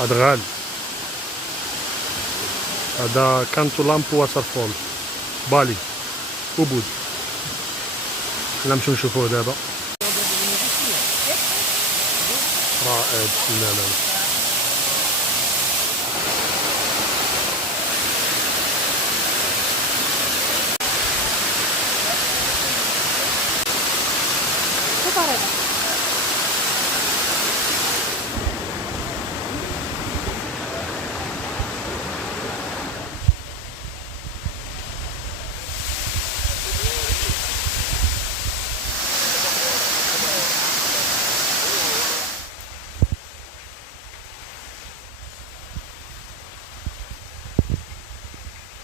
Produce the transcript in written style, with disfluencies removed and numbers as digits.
هذا غالي. هذا كانتو لامبو واترفول بالي وبود. نمشيو نشوفوه دابا. رائع. لا لا لا. Quanto pareva?